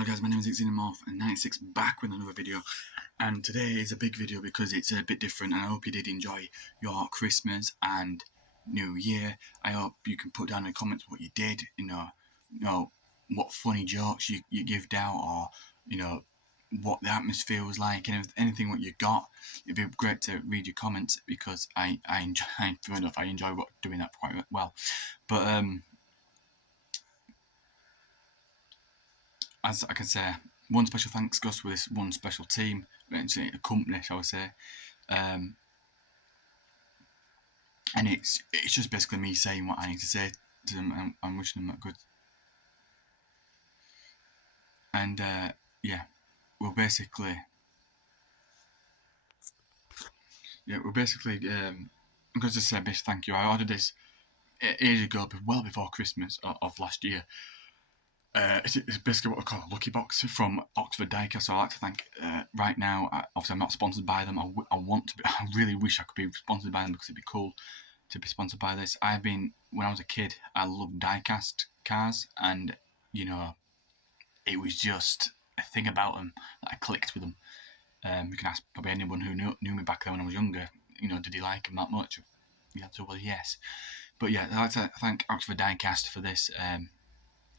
Hello guys, my name is Xenomorph96 back with another video, and today is a big video because it's a bit different, and I hope you did enjoy your Christmas and New Year. I hope you can put down in the comments what you did, what funny jokes you gave out, or what the atmosphere was like, and anything what you got. It'd be great to read your comments because I enjoy doing that quite well. But as I can say, one special thanks goes with this one special team, actually a company, shall we say, and it's just basically me saying what I need to say to them, and wishing them a good. And yeah, we're basically I'm going to say a big thank you. I ordered this ages ago, well before Christmas of last year. It's basically what I call a lucky box from Oxford Diecast. So I'd like to thank. Right now, obviously I'm not sponsored by them. I want to be. I really wish I could be sponsored by them because it'd be cool to be sponsored by this. When I was a kid, I loved diecast cars, and it was just a thing about them that I clicked with them. You can ask probably anyone who knew me back then when I was younger. Did he like them that much? The answer was yes. But yeah, I'd like to thank Oxford Diecast for this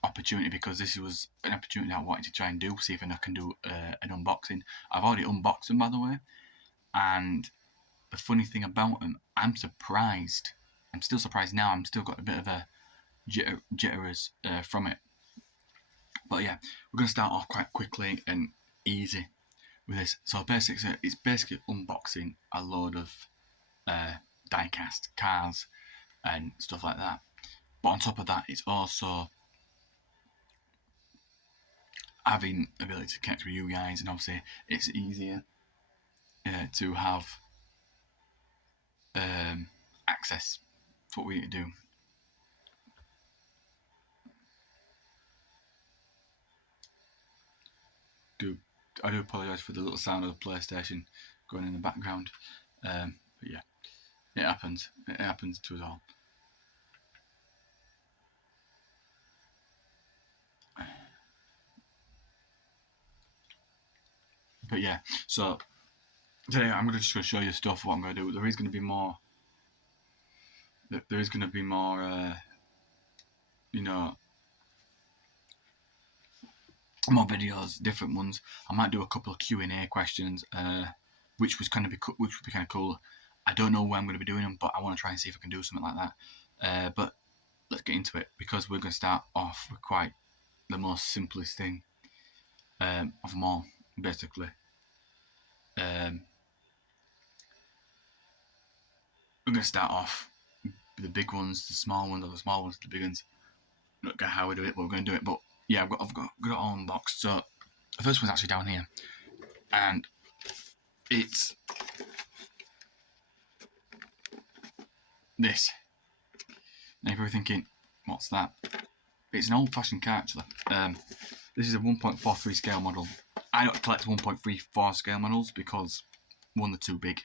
opportunity, because this was an opportunity I wanted to try and do, see if I can do an unboxing. I've already unboxed them, by the way, and the funny thing about them, I'm surprised. I'm still surprised now. I'm still got a bit of a jitters from it. But yeah, we're going to start off quite quickly and easy with this. So basically, it's basically unboxing a load of diecast cars and stuff like that. But on top of that, it's also having the ability to connect with you guys, and obviously it's easier to have access to what we need to do. I do apologise for the little sound of the PlayStation going in the background, but yeah, it happens. It happens to us all. But yeah, so today I'm just going to show you stuff. What I'm going to do. There is going to be more. There is going to be more. More videos, different ones. I might do a couple of Q&A questions, which would be kind of cool. I don't know when I'm going to be doing them, but I want to try and see if I can do something like that. But let's get into it, because we're going to start off with quite the most simplest thing of them all, basically. We're going to start off with the big ones, the small ones, or the small ones, the big ones. I'm not how we do it, but we're going to do it. But yeah, I've got it all unboxed. So the first one's actually down here, and it's this. Now, if you're thinking, what's that? It's an old-fashioned car, actually. This is a 1.43 scale model. I don't collect 1.34 scale models because, one, they're too big,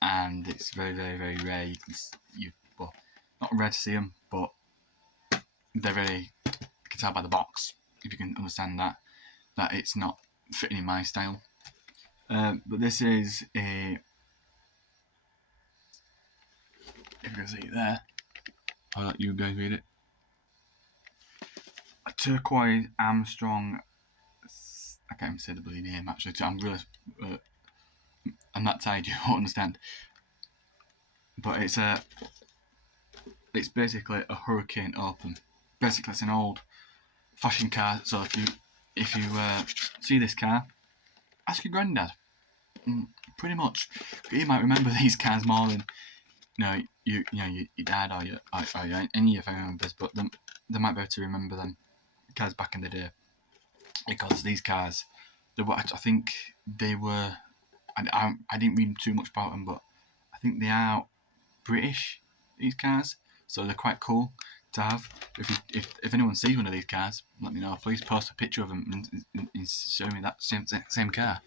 and it's very, very, very rare. Not rare to see them, but they're very. You can tell by the box, if you can understand that it's not fitting in my style. But this is a. If you can see it there, I'll let you guys read it. A turquoise Armstrong. I can't even say the bloody name, actually. I'm that tired, you won't understand. But it's basically a Hurricane Open. Basically, it's an old fashioned car. So if you see this car, ask your granddad. Pretty much, he might remember these cars more than your dad or any of your family members. But they might be able to remember them cars back in the day, because these cars, I think they were. I didn't read too much about them, but I think they are British, these cars, so they're quite cool to have. If anyone sees one of these cars, let me know. Please post a picture of them and show me that same car.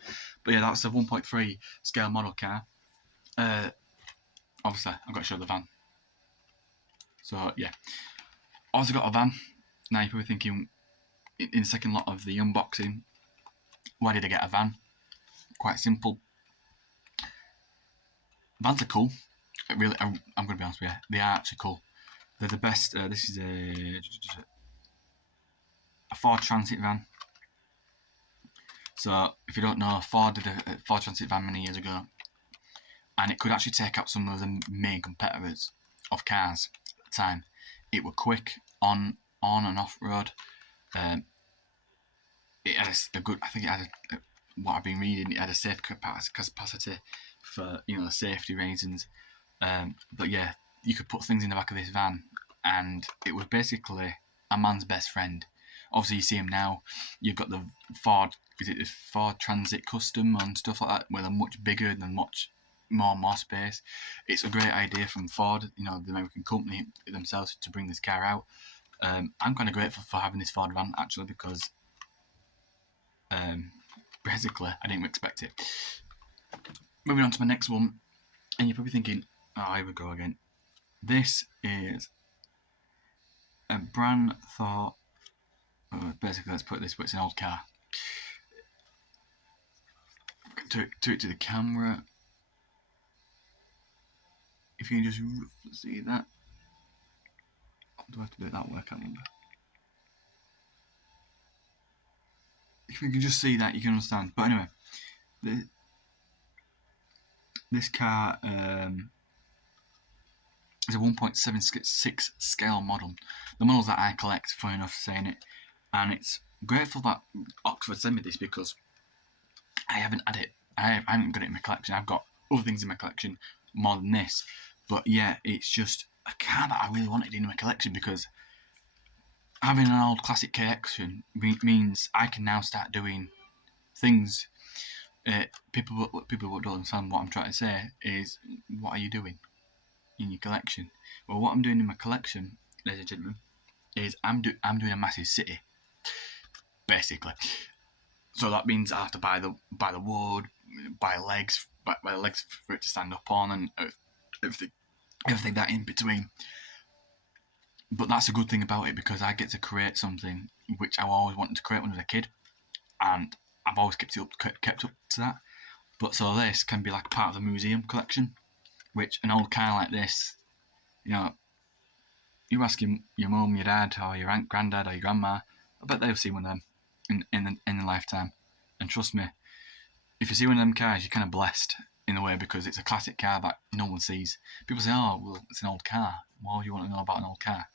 But yeah, that's a 1.3 scale model car. Obviously, I've got to show the van. So yeah, also got a van. Now you're probably thinking, in the second lot of the unboxing, why did I get a van? Quite simple. Vans are cool. Really, I'm going to be honest with you. They are actually cool. They're the best. This is a Ford Transit van. So if you don't know, Ford did a Ford Transit van many years ago, and it could actually take out some of the main competitors of cars at the time. It were quick on and off road. It had a good. I think it had what I've been reading. It had a safe capacity for the safety reasons. But yeah, you could put things in the back of this van, and it was basically a man's best friend. Obviously, you see them now. You've got the Ford. Is it the Ford Transit Custom and stuff like that, where they're much bigger and much more space. It's a great idea from Ford, the American company themselves, to bring this car out. I'm kind of grateful for having this Ford van actually, because basically I didn't expect it. Moving on to my next one, and you're probably thinking, oh, here we go again. This is a brand thought. Basically, let's put it this way: it's an old car. To the camera. If you can just see that. Do I have to do it that way? I can't remember. If you can just see that, you can understand. But anyway, this car is a 1.76 scale model. The models that I collect, funny enough saying it, and it's grateful that Oxford sent me this, because I haven't had it. I haven't got it in my collection. I've got other things in my collection more than this. But yeah, it's just a car that I really wanted in my collection, because having an old classic collection means I can now start doing things. People don't understand what I'm trying to say is, what are you doing in your collection? Well, what I'm doing in my collection, ladies and gentlemen, is I'm doing a massive city, basically. So that means I have to buy the wood, buy legs for it to stand up on, and everything that in between. But that's a good thing about it, because I get to create something which I always wanted to create when I was a kid, and I've always kept up to that. But so this can be like part of the museum collection, which an old car like this, you ask your mum, your dad, or your aunt, granddad, or your grandma, I bet they'll see one of them in a lifetime. And trust me, if you see one of them cars, you're kind of blessed in a way, because it's a classic car that no one sees. People say, oh, well, it's an old car. Why would you want to know about an old car?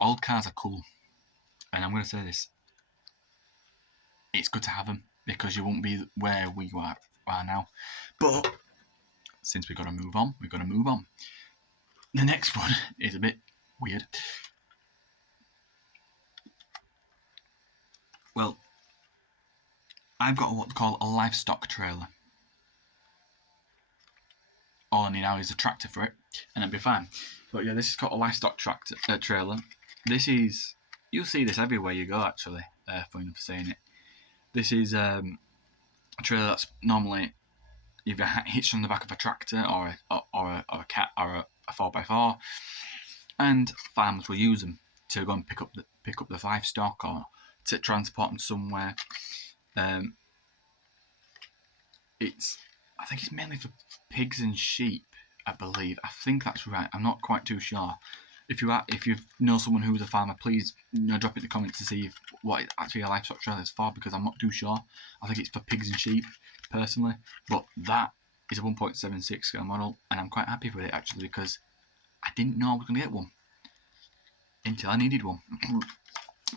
Old cars are cool. And I'm going to say this. It's good to have them, because you won't be where we are now. But since we've got to move on, The next one is a bit weird. Well, I've got what they call a livestock trailer. All I need now is a tractor for it, and it'll be fine. But yeah, this is called a livestock trailer. This is, you'll see this everywhere you go, actually, funny enough for saying it. This is a trailer that's normally either hitched on the back of a tractor or a cat or a 4x4, and farmers will use them to go and pick up the livestock, or to transport them somewhere. I think it's mainly for pigs and sheep, I believe. I think that's right. I'm not quite too sure. If you know someone who's a farmer, please drop it in the comments to see what actually a livestock trailer is for, because I'm not too sure. I think it's for pigs and sheep, personally. But that is a 1.76 scale model, and I'm quite happy with it, actually, because I didn't know I was going to get one until I needed one.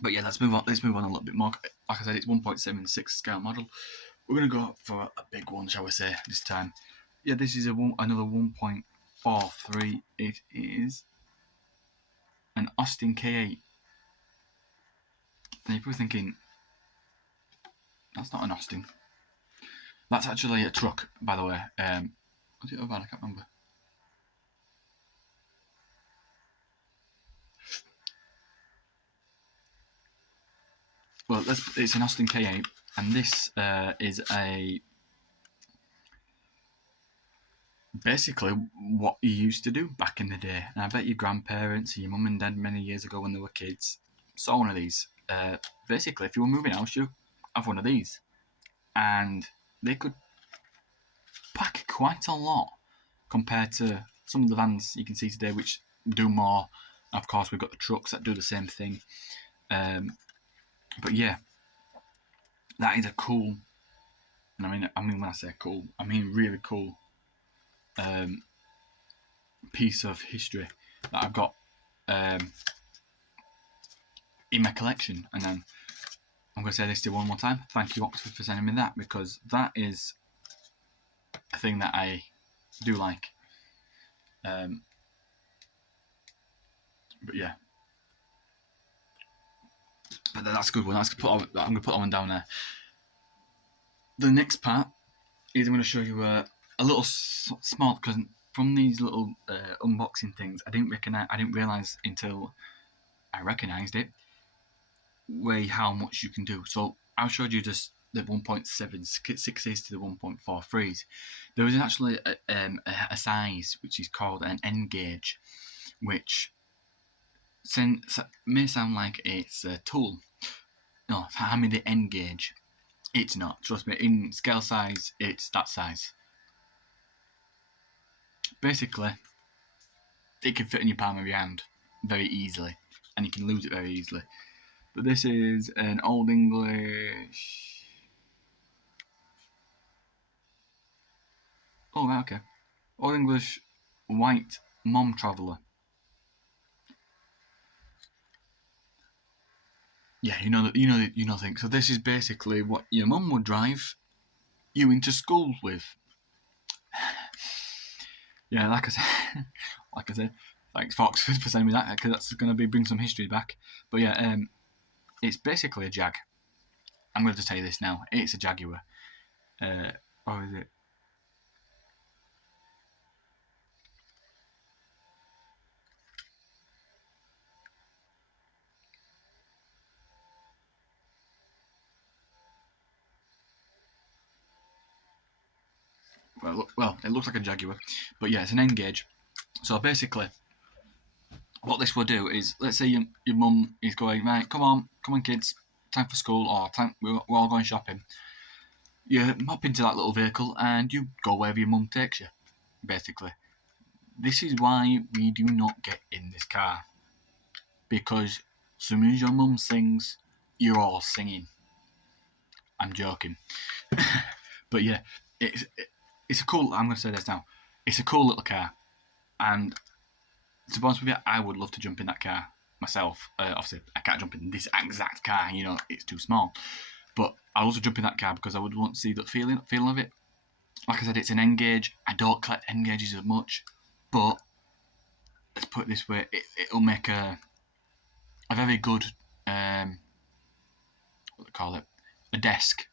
But yeah, let's move on a little bit more. Like I said, it's 1.76 scale model. We're going to go for a big one, shall we say, this time. Yeah, this is another 1.43. It is an Austin K8. And you're probably thinking, that's not an Austin. That's actually a truck, by the way. Was it a van? I can't remember. Well, it's an Austin K8, and this is basically what you used to do back in the day. And I bet your grandparents, your mum and dad, many years ago when they were kids, saw one of these. basically, if you were moving house, you have one of these, and they could pack quite a lot compared to some of the vans you can see today, which do more. Of course, we've got the trucks that do the same thing. But yeah, that is a cool. And I mean, when I say cool, I mean really cool piece of history that I've got in my collection. And then I'm going to say this to you one more time. Thank you, Oxford, for sending me that, because that is a thing that I do like. But yeah, but that's a good one. I'm going to put that one down there. The next part is I'm going to show you a little small, because from these little unboxing things, I didn't realise until I recognised it, how much you can do. So I showed you just the 1.76s to the 1.43s. There is actually a size which is called an N gauge, which may sound like it's a tool. No, hand me the N gauge. It's not. Trust me, in scale size, it's that size. Basically, it can fit in your palm of your hand very easily, and you can lose it very easily. But this is an Old English. Oh, right, okay. Old English white mom traveller. Yeah, you know things. So this is basically what your mum would drive you into school with. Yeah, like I said, thanks Fox for sending me that, because that's going to bring some history back. But yeah, it's basically a Jag. I'm going to tell you this now. It's a Jaguar. Or is it? Well, it looks like a Jaguar, but yeah, it's an N gauge. So basically, what this will do is, let's say your mum is going, right, come on kids, time for school, or we're all going shopping. You hop into that little vehicle and you go wherever your mum takes you, basically. This is why we do not get in this car, because as soon as your mum sings, you're all singing. I'm joking. But yeah, it's a cool, I'm going to say this now, it's a cool little car, and to be honest with you, I would love to jump in that car myself. Obviously, I can't jump in this exact car, it's too small. But I'd also jump in that car because I would want to see that feeling of it. Like I said, it's an N gauge. I don't collect N gauges as much, but let's put it this way: it'll make a very good what do they call it? A desk.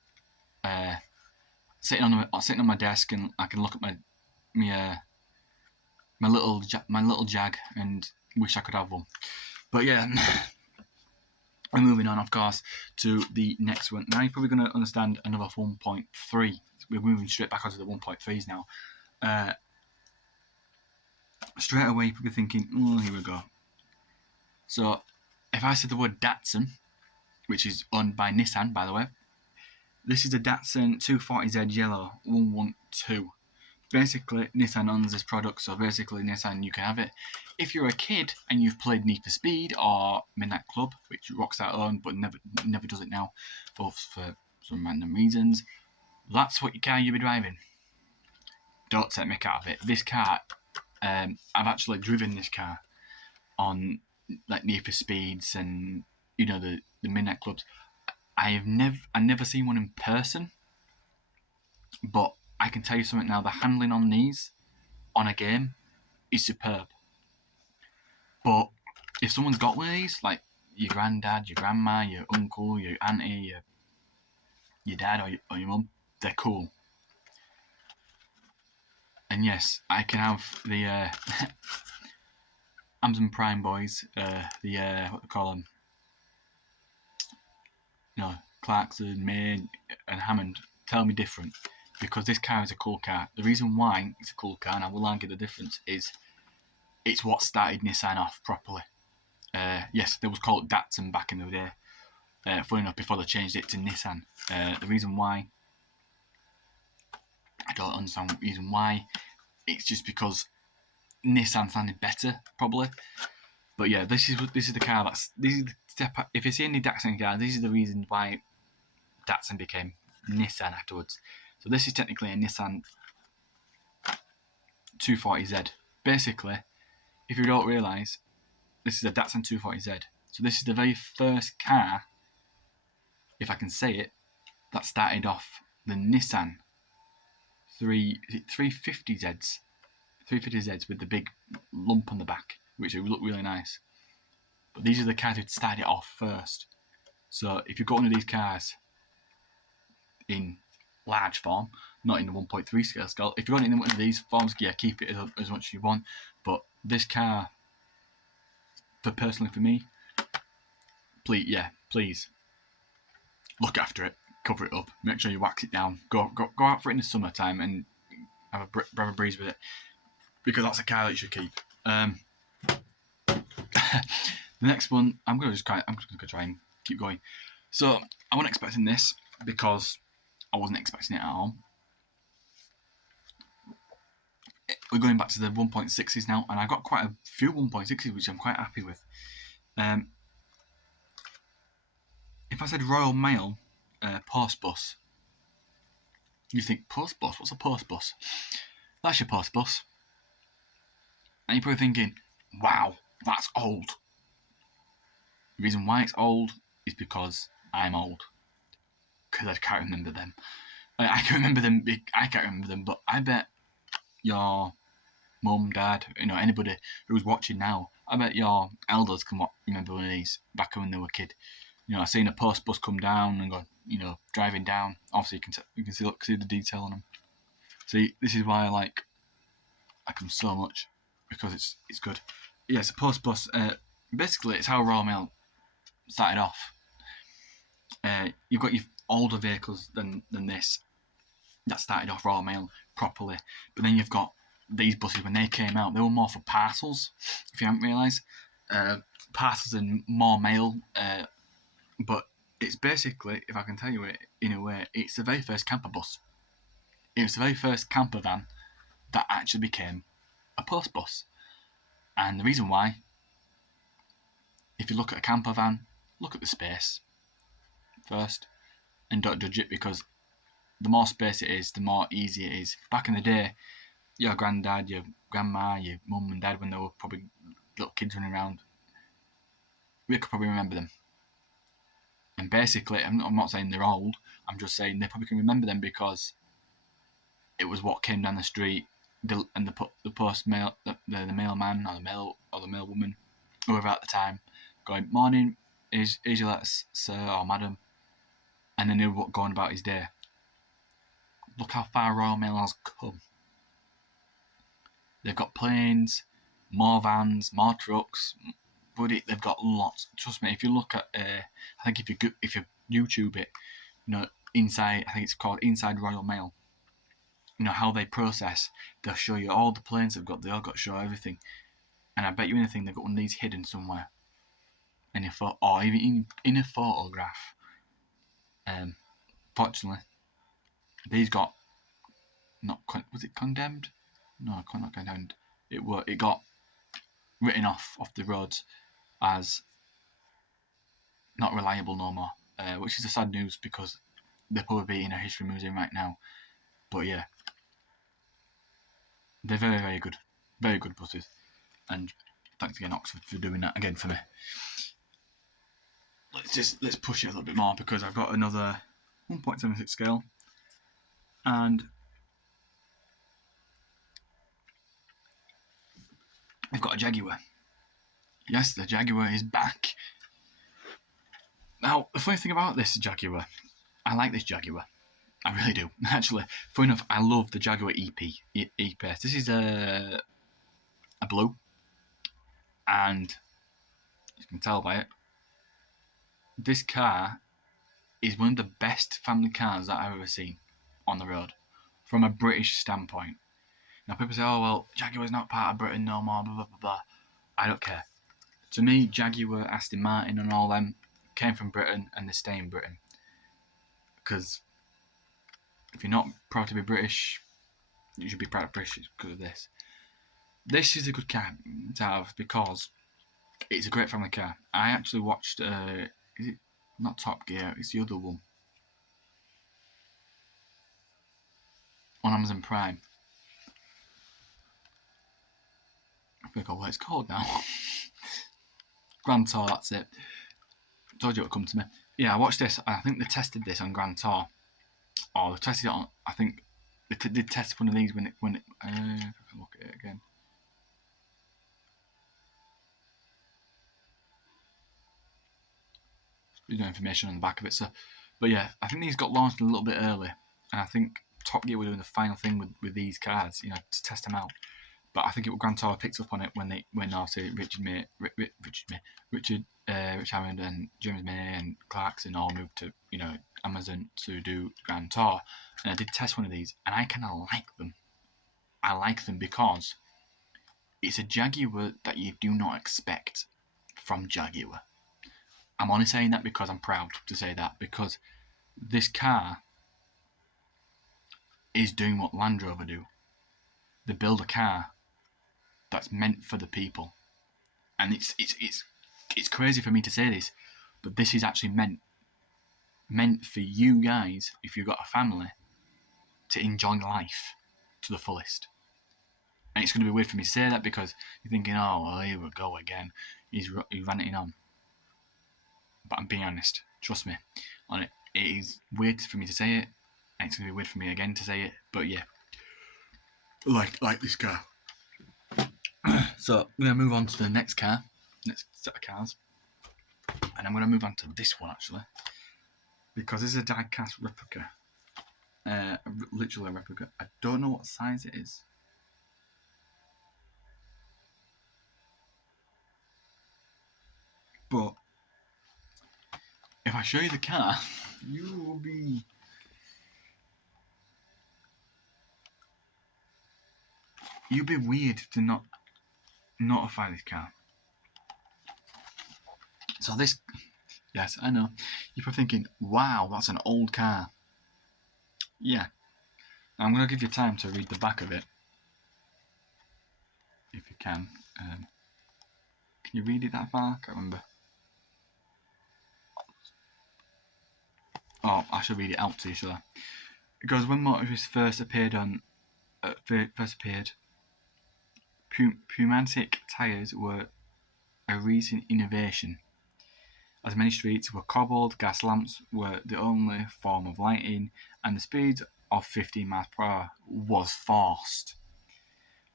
Sitting on my desk, and I can look at my little Jag and wish I could have one. But yeah, we're moving on, of course, to the next one. Now you're probably going to understand another 1.3. We're moving straight back onto the 1.3s now. Straight away, you're probably thinking, oh, here we go. So, if I said the word Datsun, which is owned by Nissan, by the way, this is a Datsun 240Z Yellow 112. Basically, Nissan owns this product, so basically, Nissan, you can have it. If you're a kid and you've played Need for Speed or Midnight Club, which Rockstar owned but never does it now for some random reasons, that's what your car you'll be driving. Don't take me out of it. This car, I've actually driven this car on like Need for Speeds and the Midnight Clubs. I never seen one in person, but I can tell you something now, the handling on these, on a game, is superb. But if someone's got one of these, like your granddad, your grandma, your uncle, your auntie, your dad or your mum, they're cool. And yes, I can have the Amazon Prime boys, what they call them, Clarkson, May and Hammond, tell me different. Because this car is a cool car. The reason why it's a cool car, and I will argue the difference, is it's what started Nissan off properly. Yes, they was called Datsun back in the day, Funny enough, before they changed it to Nissan. The reason why, I don't understand the reason why. It's just because Nissan sounded better, probably. But yeah, this is the car if you see any Datsun car, this is the reason why Datsun became Nissan afterwards. So this is technically a Nissan 240Z. Basically, if you don't realise, this is a Datsun 240Z. So this is the very first car, if I can say it, that started off the Nissan 350Zs. 350Zs with the big lump on the back, which would look really nice. But these are the cars that started it off first. So if you've got one of these cars in large form, not in the 1.3 scale, if you've got it in one of these forms, yeah, keep it as much as you want. But this car, personally for me, please look after it, cover it up, make sure you wax it down, go out for it in the summertime and have a breeze with it, because that's a car that you should keep. The next one, I'm just gonna try and keep going. So I wasn't expecting this because I wasn't expecting it at all. We're going back to the 1.6s now, and I got quite a few 1.6s, which I'm quite happy with. If I said Royal Mail post bus, you think post bus? What's a post bus? That's your post bus. And you're probably thinking, wow, that's old. The reason why it's old is because I'm old. Because I can't remember them. I can remember them. I can't remember them, but I bet your mum, dad, anybody who's watching now, I bet your elders can remember one of these back when they were a kid. I've seen a post bus come down and go, driving down. Obviously, you can see the detail on them. See, this is why I like them so much, because it's good. Yeah, it's a post bus. Basically, it's how Royal Mail started off. You've got your older vehicles than this that started off Royal Mail properly, but then you've got these buses. When they came out, they were more for parcels, if you haven't realised. Parcels and more mail, but it's basically, if I can tell you it in a way, it's the very first camper bus. It was the very first camper van that actually became a post bus. And the reason why, if you look at a camper van, look at the space first, and don't judge it, because the more space it is, the more easy it is. Back in the day, your granddad, your grandma, your mum and dad, when they were probably little kids running around, we could probably remember them. And basically, I'm not saying they're old, I'm just saying they probably can remember them because it was what came down the street, and the post mail, the mailman or the mailwoman, whoever at the time, going, "Morning, here's your letters, sir or madam," and then he was going about his day. Look how far Royal Mail has come. They've got planes, more vans, more trucks. They've got lots. Trust me, if you look at, I think if you YouTube it, inside, I think it's called Inside Royal Mail. How they process. They'll show you all the planes they've got. They all got to show everything. And I bet you anything they've got one of these hidden somewhere. Or even in a photograph. Fortunately, these got was it condemned? No, not condemned. It got written off the roads as not reliable no more, which is a sad news because they'll probably be in a history museum right now. But yeah, they're very, very good buses, and thanks again Oxford for doing that again for me. Let's push it a little bit more, because I've got another 1.76 scale, and we've got a Jaguar. Yes, the Jaguar is back. Now, the funny thing about this Jaguar, I like this Jaguar. I really do. Actually, funny enough, I love the Jaguar E-Pace. This is a blue, and you can tell by it, this car is one of the best family cars that I've ever seen on the road, from a British standpoint. Now, people say, "Oh well, Jaguar's not part of Britain no more." Blah blah blah blah. I don't care. To me, Jaguar, Aston Martin, and all them, came from Britain and they stay in Britain. Because if you're not proud to be British, you should be proud of British because of this. This is a good car to have because it's a great family car. I actually watched, is it not Top Gear, it's the other one, on Amazon Prime. I forgot what it's called now. Grand Tour, that's it. Told you it would come to me. Yeah, I watched this. I think they tested this on Grand Tour. Or they tested it on, I think, they did test one of these when it if I can look at it again. There's no information on the back of it. So, but yeah, I think these got launched a little bit early. And I think Top Gear were doing the final thing with these cars, to test them out. But I think it was Grand Tour picked up on it when obviously Rich Hammond and James May and Clarkson all moved to Amazon to do Grand Tour, and I did test one of these, and I kind of like them. I like them because it's a Jaguar that you do not expect from Jaguar. I'm only saying that because I'm proud to say that, because this car is doing what Land Rover do. They build a car that's meant for the people, and it's crazy for me to say this, but this is actually meant for you guys, if you've got a family, to enjoy life to the fullest. And it's going to be weird for me to say that because you're thinking, oh, well, here we go again, he's ranting on. But I'm being honest, trust me on it. It is weird for me to say it, and it's going to be weird for me again to say it, but yeah, like this car. So we're going to move on to the next car, next set of cars, and I'm going to move on to this one actually, because this is a die-cast replica, literally a replica. I don't know what size it is. But if I show you the car, you'll be weird to not notify this car. So this, yes, I know. You're probably thinking, wow, that's an old car. Yeah. I'm going to give you time to read the back of it. If you can. Can you read it that far? I can't remember. Oh, I should read it out to you, shall I? It goes, when motorists first appeared, pneumatic tyres were a recent innovation. As many streets were cobbled, gas lamps were the only form of lighting, and the speed of 15 miles per hour was forced.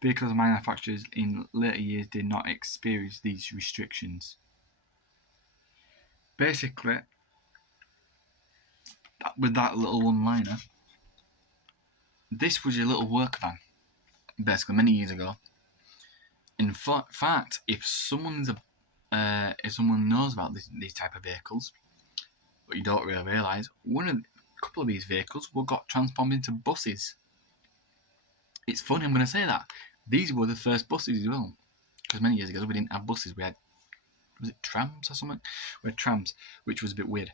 Because manufacturers in later years did not experience these restrictions. Basically, with that little one-liner, this was your little work van, basically, many years ago. In fact, if someone knows about these type of vehicles, but you don't really realise, a couple of these vehicles got transformed into buses. It's funny, I'm going to say that. These were the first buses as well. Because many years ago, we didn't have buses. We had, was it trams or something? We had trams, which was a bit weird.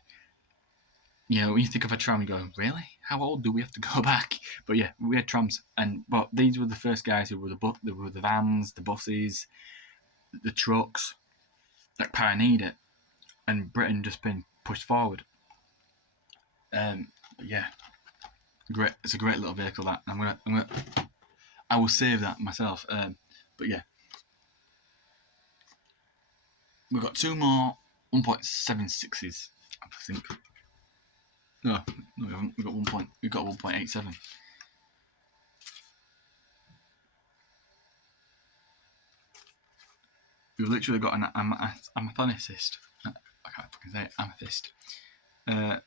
When you think of a tram, you go, really? How old do we have to go back? But yeah, we had trams. But these were the first guys who were the vans, the buses, the trucks that pioneered it. And Britain just been pushed forward. Yeah. Great. It's a great little vehicle, that. I will save that myself. But yeah. We've got two more 1.76s, I think. No, we haven't. We've got 1.87. We've literally got an amethyst. I can't fucking say it. Amethyst. Yeah,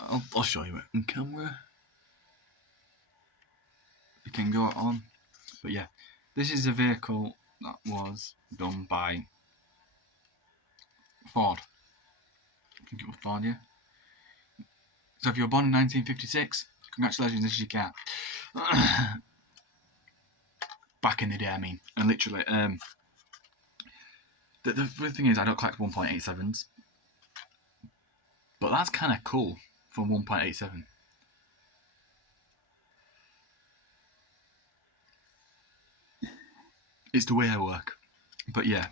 I'll show you it on camera. You can go on. But yeah, this is a vehicle that was done by Ford. I think it was Ford, yeah. So if you were born in 1956, congratulations, this is your car. Back in the day, I mean. And literally, the thing is, I don't collect 1.87s. But that's kind of cool for 1.87. It's the way I work. But yeah,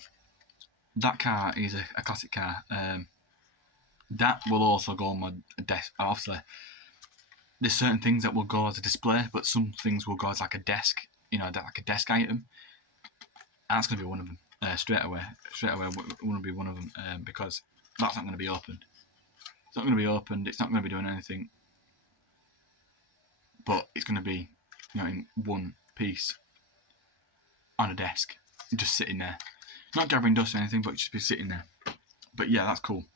that car is a classic car. That will also go on my desk. Obviously, there's certain things that will go as a display, but some things will go as like a desk, like a desk item. And that's going to be one of them. Straight away, want to be one of them because that's not going to be opened. It's not going to be opened. It's not going to be doing anything. But it's going to be, in one piece on a desk, just sitting there. Not gathering dust or anything, but just be sitting there. But yeah, that's cool.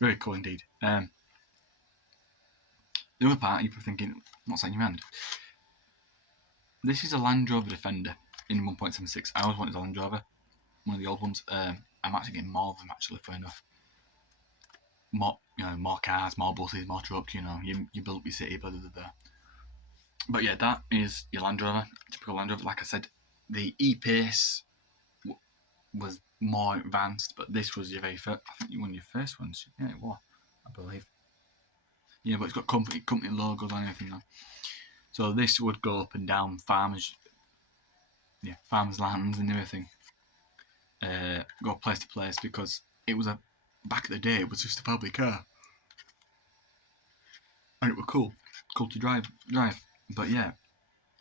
Very cool indeed. The other part, you're thinking, what's that in your hand? This is a Land Rover Defender in 1.76. I always wanted a Land Rover, one of the old ones. I'm actually getting more of them, actually, funny enough. More cars, more buses, more trucks, you build up your city, blah, blah, blah. But yeah, that is your Land Rover, typical Land Rover. Like I said, the E-Pace was more advanced, but this was your very first, I think one of your first ones. Yeah, it was, I believe. Yeah, but it's got company logos and everything now. So this would go up and down farmers' lands and everything. Go place to place because it was back in the day, it was just a public car. And it was cool to drive. But yeah,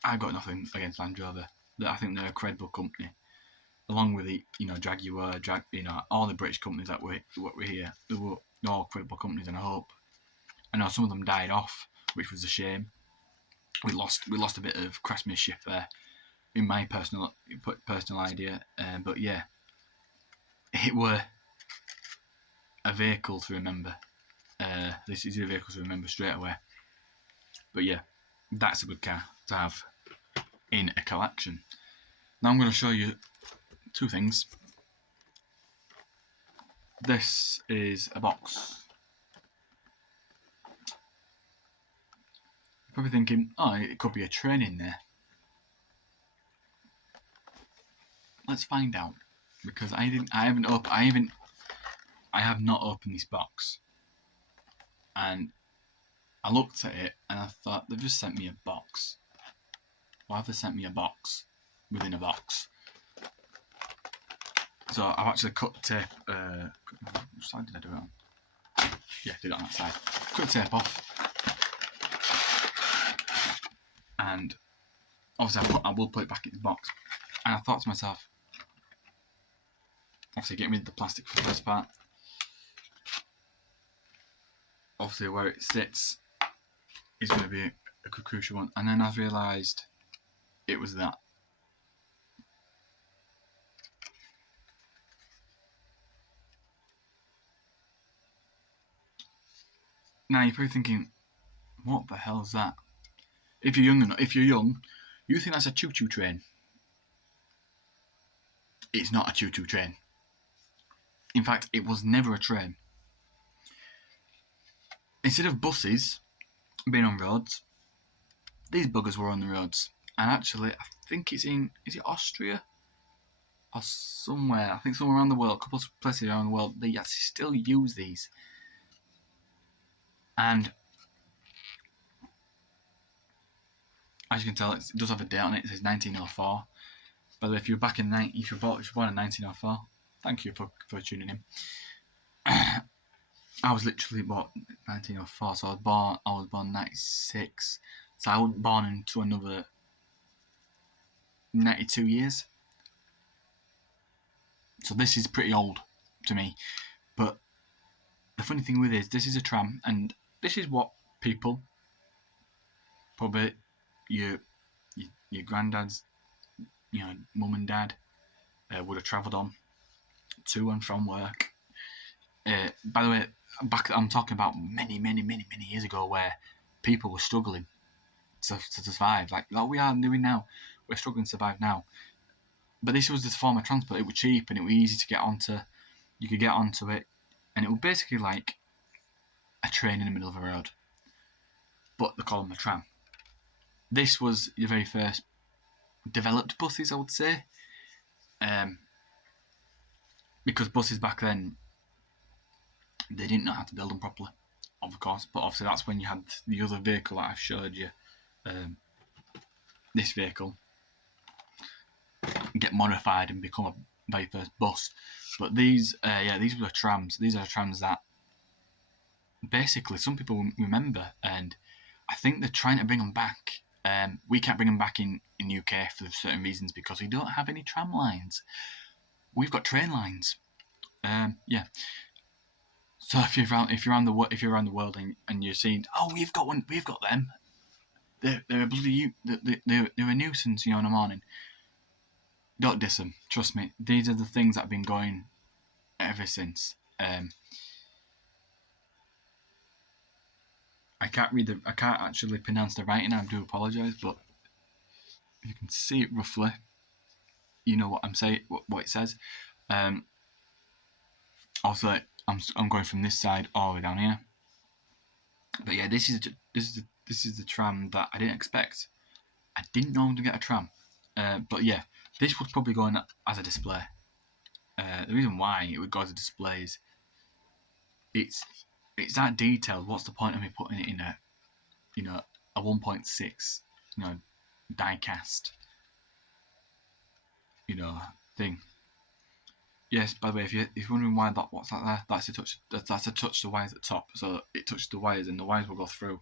I got nothing against Land Rover. I think they're a credible company. Along with the, Jaguar, all the British companies that were here, they were all credible companies, and I know some of them died off, which was a shame. We lost a bit of craftsmanship there, in my personal idea. But yeah, it were a vehicle to remember. This is a vehicle to remember straight away. But yeah, that's a good car to have in a collection. Now I'm going to show you two things. This is a box. You're probably thinking, it could be a train in there. Let's find out, because I have not opened this box, and I looked at it and I thought, they've just sent me a box. Why have they sent me a box within a box? So I've actually cut tape. Which side did I do it on? Yeah, did it on that side. Cut tape off, and obviously I will put it back in the box. And I thought to myself, obviously getting rid of the plastic for the first part. Obviously where it sits is going to be a crucial one. And then I've realised it was that. Now you're probably thinking, what the hell is that? If you're young, you think that's a choo-choo train. It's not a choo-choo train. In fact, it was never a train. Instead of buses being on roads, these buggers were on the roads. And actually, I think is it Austria? Or somewhere, I think somewhere around the world, a couple of places around the world, they actually still use these. And as you can tell, it does have a date on it. It says 1904. By the way, if you're born in 1904, thank you for tuning in. I was literally born 1904, so I was born 96. So I wasn't born into another 92 years. So this is pretty old to me. But the funny thing with it is, this is a tram, and this is what people, probably your granddad's, mum and dad, would have travelled on to and from work. By the way, I'm talking about many years ago, where people were struggling to survive, like we are doing now. We're struggling to survive now. But this was this form of transport. It was cheap and it was easy to get onto. You could get onto it, and it was basically like a train in the middle of a road. But they call them a tram. This was your very first developed buses, I would say. Because buses back then, they didn't know how to build them properly. of course. But obviously that's when you had the other vehicle that I've showed you, this vehicle, get modified and become a very first bus. But these were trams. These are trams that basically some people remember, and I think they're trying to bring them back. We can't bring them back in UK for certain reasons because we don't have any tram lines. We've got train lines. Yeah. So if you're around the world and you're seeing, oh, we've got them. They're a bloody they're a nuisance, in the morning. Don't diss them. Trust me. These are the things that have been going ever since. I can't actually pronounce the writing. I do apologise, but if you can see it roughly, you know what I'm saying, what it says. Also, I'm going from this side all the way down here. But yeah, this is the tram that I didn't expect. I didn't know to get a tram. But yeah, this was probably going as a display. The reason why it would go as a display is it's that detailed. What's the point of me putting it in a 1.6 die-cast thing? Yes, by the way, if you're wondering why what's that there, that's to touch the wires at the top. So it touches the wires, and the wires will go through.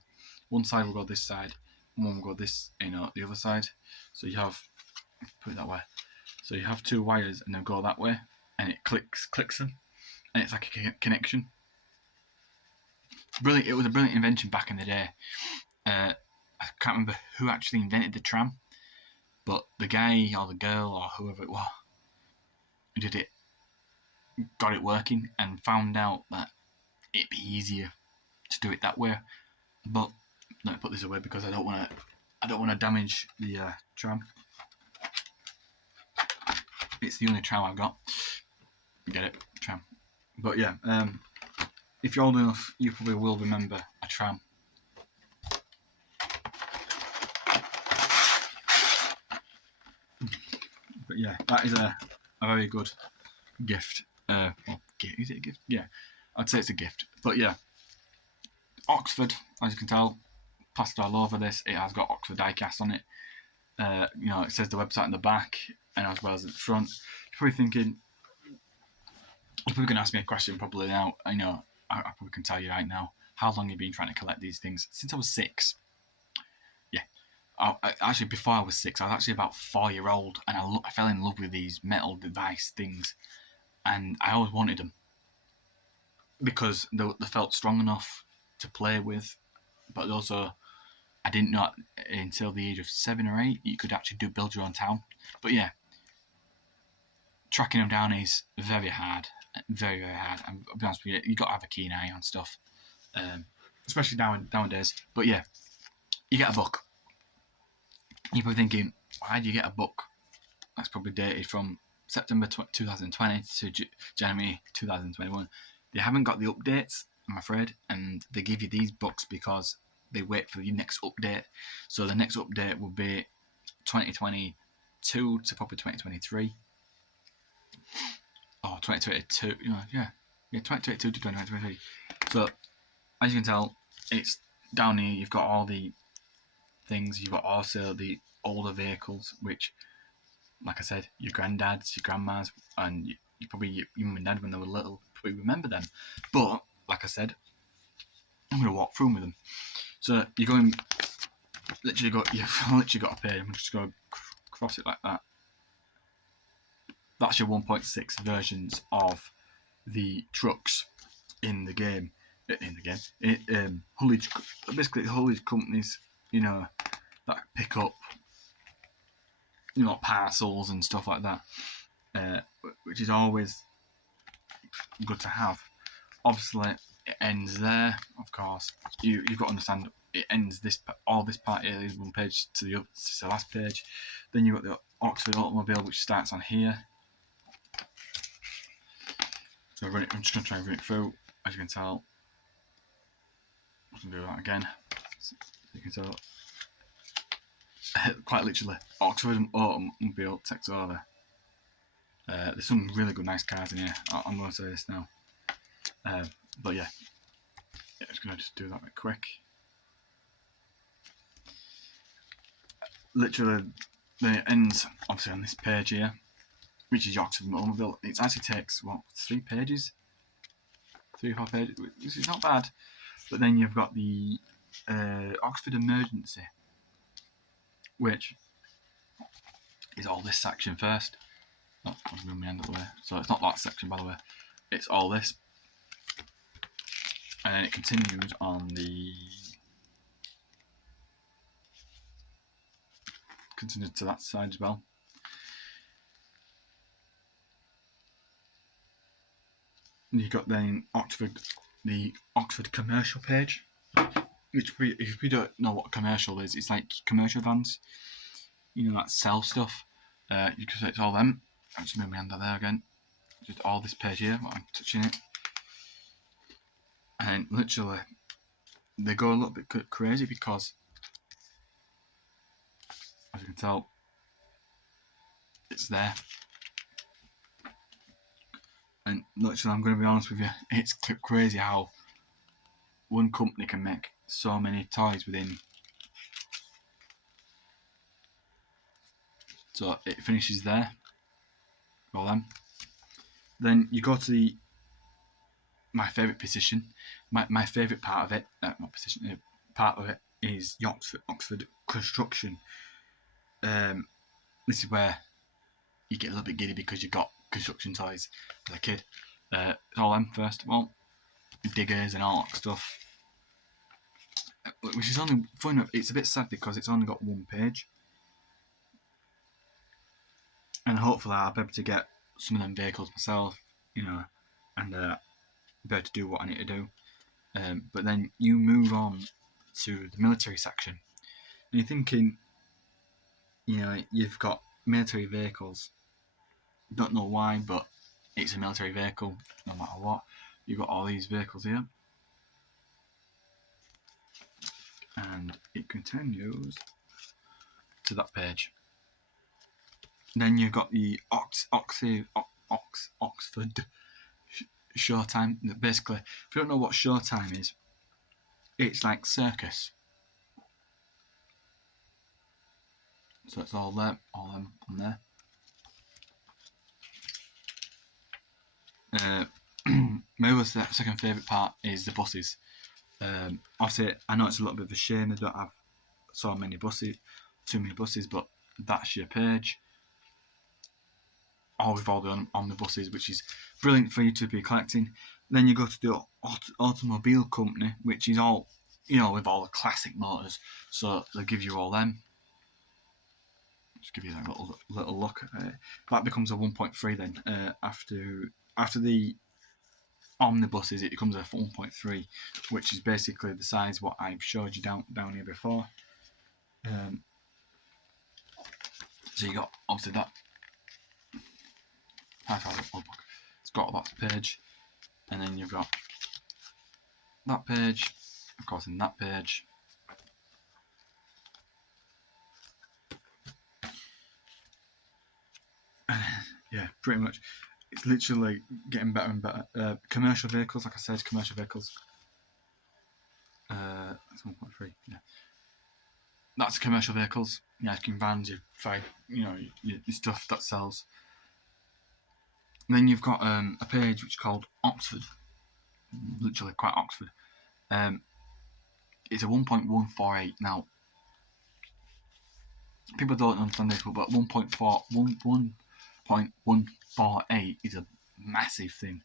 One side will go this side, one will go this, the other side. So you have, put it that way. So you have two wires, and they'll go that way, and it clicks them, and it's like a connection. Brilliant! It was a brilliant invention back in the day. I can't remember who actually invented the tram, but the guy or the girl or whoever it was who did it got it working and found out that it'd be easier to do it that way. But let me put this away because I don't want to damage the tram. It's the only tram I've got. Get it? Tram. But yeah, if you're old enough, you probably will remember a tram. But yeah, that is a very good gift. Is it a gift? Yeah, I'd say it's a gift. But yeah, Oxford, as you can tell, plastered all over this. It has got Oxford diecast on it. It says the website in the back and as well as at the front. You're probably thinking, you're probably going to ask me a question probably now. I probably can tell you right now. How long have you been trying to collect these things? Since I was 6. Yeah. Actually, before I was 6, I was actually about 4-year-old, and I fell in love with these metal device things, and I always wanted them because they felt strong enough to play with, but also I didn't know until the age of 7 or 8 you could actually build your own town. But yeah, tracking them down is very hard, very, very hard. And I'll be honest with you, got to have a keen eye on stuff, especially nowadays. But yeah, you get a book. You're probably thinking, why do you get a book that's probably dated from September 2020 to January 2021? They haven't got the updates, I'm afraid, and they give you these books because they wait for the next update. So the next update will be 2022 to probably 2023. Or 2022, 2022 to 2023. So, as you can tell, it's down here, you've got all the things, you've got also the older vehicles, which, like I said, your granddads, your grandmas, and your mum and dad when they were little probably remember them. But, like I said, I'm going to walk through with them. So you're going, you've literally got a page. I'm just going to cross it like that. That's your 1.6 versions of the trucks in the game. Basically haulage companies, that pick up, parcels and stuff like that, which is always good to have. Obviously, it ends there. Of course, you've got to understand it ends all this part here is one page to the last page. Then you've got the Oxford Automobile, which starts on here. So I'm just going to try and run it through. As you can tell, I can do that again. So you can tell, quite literally, Oxford Automobile takes over. There's some really good, nice cars in here. I'm going to say this now. But yeah, just going to just do that right quick. Literally, then it ends obviously on this page here, which is your Oxford Automobile. It actually takes, what, 3 pages? 3 or 4 pages, which is not bad. But then you've got the Oxford Emergency, which is all this section first. Oh, I'm moving my hand out of the way. So it's not that section, by the way. It's all this. And it continues on the... Continues to that side as well. You've got then Oxford, the Oxford commercial page, which if we don't know what commercial is, it's like commercial vans, you know, that sell stuff. You can say it's all them. I'll just move my hand out there again. Just all this page here, I'm touching it. And literally, they go a little bit crazy because, as you can tell, it's there. And literally, I'm going to be honest with you, it's crazy how one company can make so many toys within. So it finishes there. All them. Then you go to my favourite position. My favourite part of it, not position, part of it is the Oxford construction. This is where you get a little bit giddy because you've got construction toys as a kid. It's all them first of all, diggers and all that stuff. Which is only fun. It's a bit sad because it's only got 1 page, and hopefully I'll be able to get some of them vehicles myself, you know, and be able to do what I need to do. But then you move on to the military section, and you're thinking, you know, you've got military vehicles. Don't know why, but it's a military vehicle no matter what. You've got all these vehicles here, and it continues to that page. Then you've got the Oxford Showtime. Basically, if you don't know what Showtime is, it's like circus. So it's all there, all them on there. My other second favourite part is the buses. Obviously, I know it's a little bit of a shame they don't have so many buses, too many buses, but that's your page. All with all the omnibuses, which is brilliant for you to be collecting. Then you go to the automobile company, which is all, you know, with all the classic motors. So they'll give you all them. Just give you a little look. That becomes a 1.3 then. After the omnibuses, it becomes a 1.3, which is basically the size what I've showed you down here before. So you got obviously that. It's got that page, and then you've got that page, of course, in that page. Yeah, pretty much. It's literally getting better and better. Commercial vehicles, like I said, commercial vehicles. That's 1.3. Yeah, that's commercial vehicles. Yeah, you can vans, you find, you know, your stuff that sells. And then you've got a page which is called Oxford. Literally quite Oxford. It's a 1.148 now. People don't understand this, but 1.148 is a massive thing.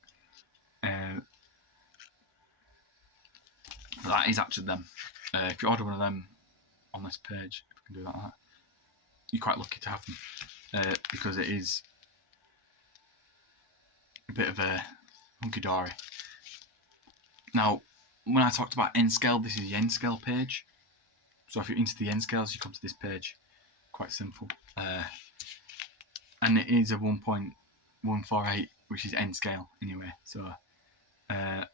That is actually them. If you order one of them on this page, if I can do that, you're quite lucky to have them, because it is a bit of a hunky-dory. Now, when I talked about N-scale, this is the N-scale page. So if you're into the N-scales, you come to this page. Quite simple. And it is a 1.148, which is N-scale anyway. So, yeah.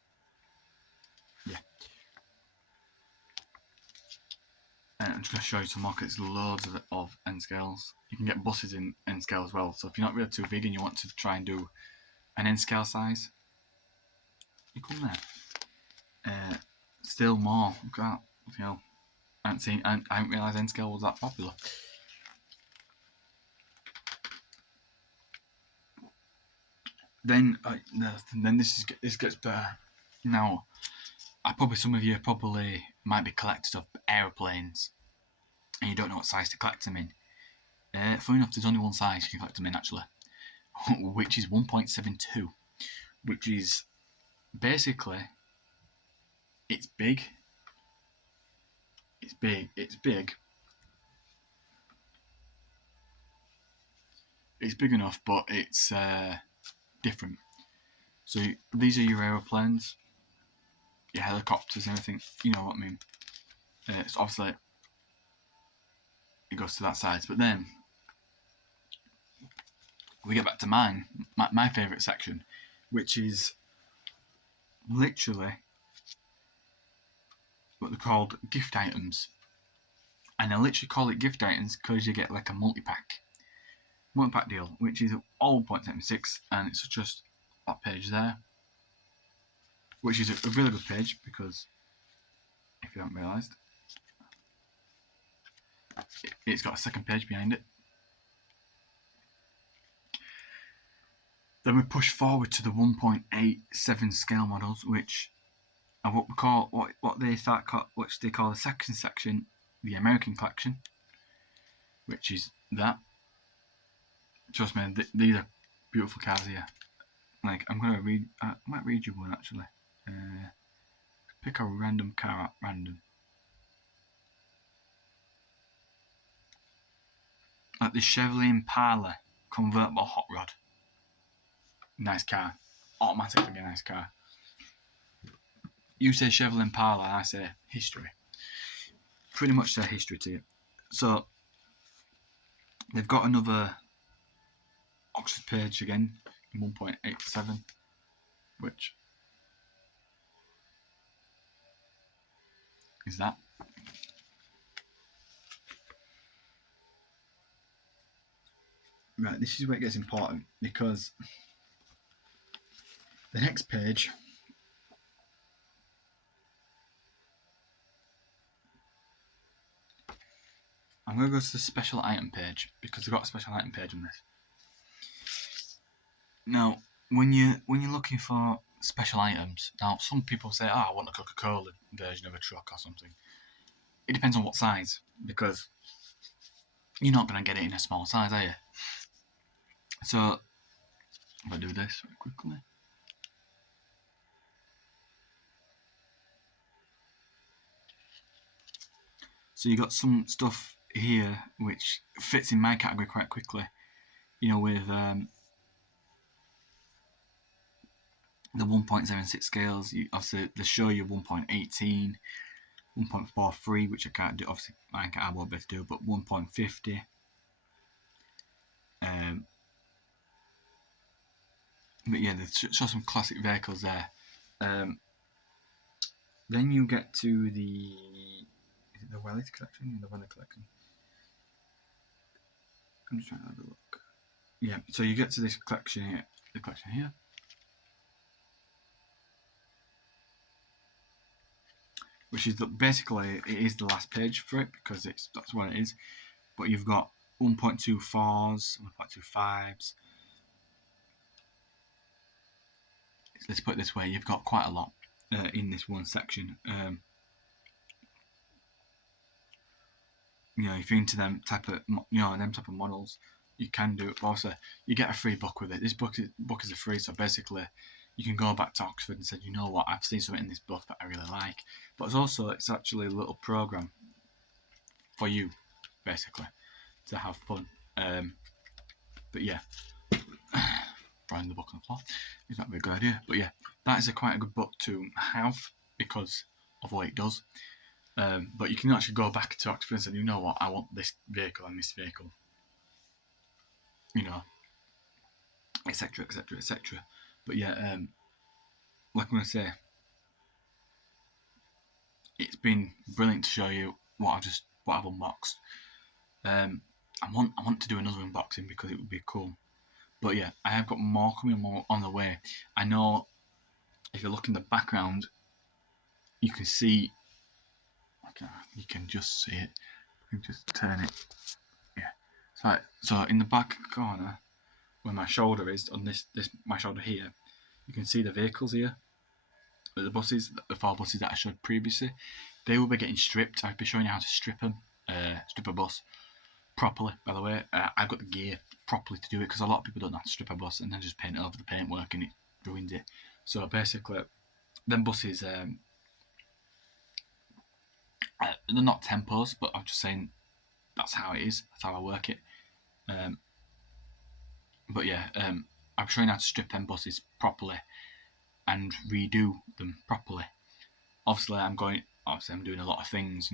And I'm just going to show you some more, 'cause there's loads of N-scales. You can get buses in N-scale as well. So if you're not really too big and you want to try and do an N-scale size, you come there. still more. Look at that. You know, I didn't realise N scale was that popular. Then this gets better. Now, some of you probably might be collectors of aeroplanes, and you don't know what size to collect them in. Funny enough, there's only one size you can collect them in actually, which is 1.72, which is basically it's big. It's big. It's big. It's big enough, but it's different. So these are your aeroplanes, your helicopters, and everything. You know what I mean. So obviously it goes to that size, but then we get back to my favourite section, which is literally what they're called gift items. And I literally call it gift items because you get like a multi-pack deal, which is all 1.76, and it's just that page there, which is a really good page because if you haven't realised, it's got a second page behind it. Then we push forward to the 1.87 scale models, which are what we call what they call the second section, the American collection, which is that. Trust me, these are beautiful cars here. Like I might read you one actually. Pick a random car at random. Like the Chevrolet Impala convertible hot rod. Nice car. Automatically a nice car. You say Chevrolet Impala, and I say history. Pretty much say history to you. So they've got another Oxford page again in 1.87, which is that. Right, this is where it gets important because the next page I'm going to go to the special item page because they've got a special item page on this. Now, when you're looking for special items, now some people say, I want a Coca-Cola version of a truck or something. It depends on what size, because you're not going to get it in a small size, are you? So, if I do this very quickly. So you got some stuff here which fits in my category quite quickly. You know, with the 1.76 scales, obviously they show you 1.18, 1.43, which I can't do. Obviously, I won't be able to do, but 1.50. But yeah, they show some classic vehicles there. Then you get to the Welly collection? The Welly collection. I'm just trying to have a look. Yeah, so you get to this collection here. The collection here. Which is basically it is the last page for it because that's what it is. But you've got 1.24s, 1.25s. Let's put it this way: you've got quite a lot in this one section. You know, if you're into them type of models, you can do it. But also, you get a free book with it. This book is a free, so basically, you can go back to Oxford and say, you know what, I've seen something in this book that I really like. But it's actually a little program for you, basically, to have fun. But yeah, throwing the book on the floor is not a very good idea. But yeah, that is quite a good book to have because of what it does. But you can actually go back to Oxford and say, you know what, I want this vehicle and this vehicle. You know, etc., etc., etc. But yeah, like I'm going to say, it's been brilliant to show you what I've unboxed. I want to do another unboxing because it would be cool. But yeah, I have got more coming on the way. I know if you look in the background, you can see. You can just see it. You just turn it. Yeah. So in the back corner, where my shoulder is on this my shoulder here, you can see the vehicles here. The buses, the 4 buses that I showed previously, they will be getting stripped. I'll be showing you how to strip them, strip a bus properly. By the way, I've got the gear properly to do it because a lot of people don't know how to strip a bus and then just paint over the paintwork and it ruins it. So basically, them buses, they're not tempos, but I'm just saying that's how it is. That's how I work it. But yeah, I'm showing you how to strip them buses properly and redo them properly. Obviously, I'm doing a lot of things,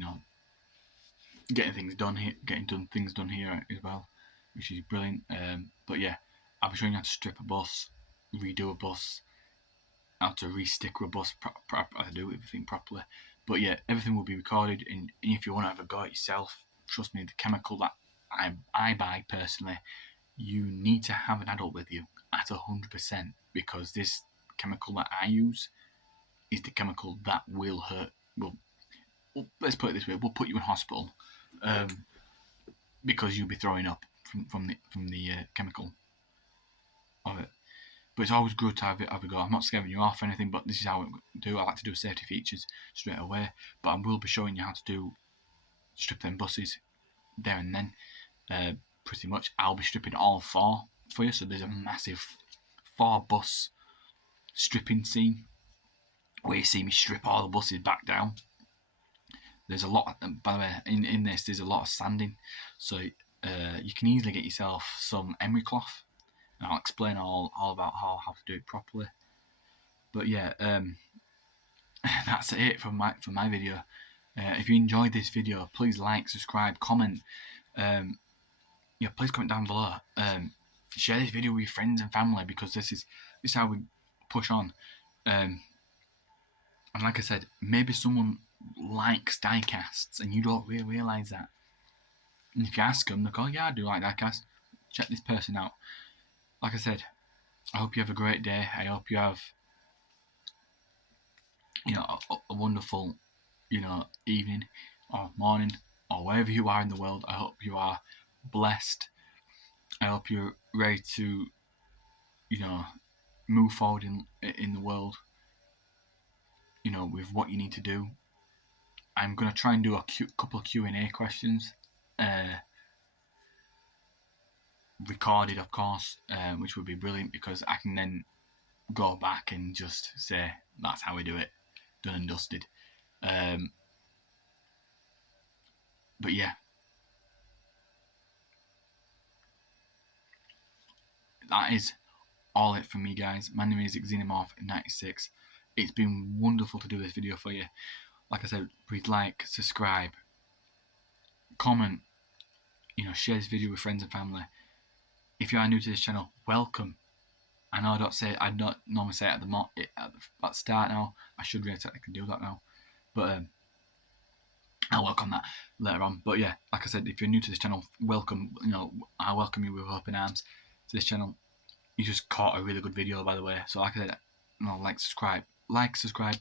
getting things done here, things done here as well, which is brilliant. But yeah, I'll be showing you how to strip a bus, redo a bus, how to re-sticker a bus, how to do everything properly. But yeah, everything will be recorded, and if you want to have a go at yourself, trust me, the chemical that I buy personally, you need to have an adult with you at 100%, because this chemical that I use is the chemical that will hurt. Well, let's put it this way: we'll put you in hospital because you'll be throwing up from the chemical of it. But it's always good to have a go. I'm not scaring you off or anything, but this is how I do. I like to do safety features straight away. But I will be showing you how to strip them buses there and then. Pretty much, I'll be stripping all 4 for you. So there's a massive 4 bus stripping scene where you see me strip all the buses back down. There's a lot, by the way, in this, there's a lot of sanding. So you can easily get yourself some emery cloth. And I'll explain all about how to do it properly. But yeah, that's it for my video. If you enjoyed this video, please like, subscribe, comment. Please comment down below. Share this video with your friends and family, because this is how we push on. And like I said, maybe someone likes diecasts and you don't really realise that. And if you ask them, they'll go, yeah, I do like diecast. Check this person out. Like I said, I hope you have a great day. I hope you have, a wonderful, evening or morning or wherever you are in the world. I hope you are blessed. I hope you're ready to, move forward in the world, with what you need to do. I'm going to try and do a couple of Q&A questions, recorded, of course, which would be brilliant, because I can then go back and just say, that's how we do it, done and dusted. But yeah, that is all it from me, guys. My name is Xenomorph96. It's been wonderful to do this video for you. Like I said, please like, subscribe, comment, share this video with friends and family. If you are new to this channel, welcome. I know I don't normally say it at the start now. I should really technically do that now, but I'll work on that later on. But yeah, like I said, if you're new to this channel, welcome. I welcome you with open arms to this channel. You just caught a really good video, by the way. So like I said, like, subscribe,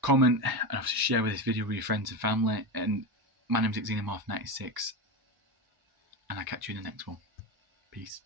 comment, and obviously share with this video with your friends and family. And my name's Xenomorph96, and I'll catch you in the next one. Peace.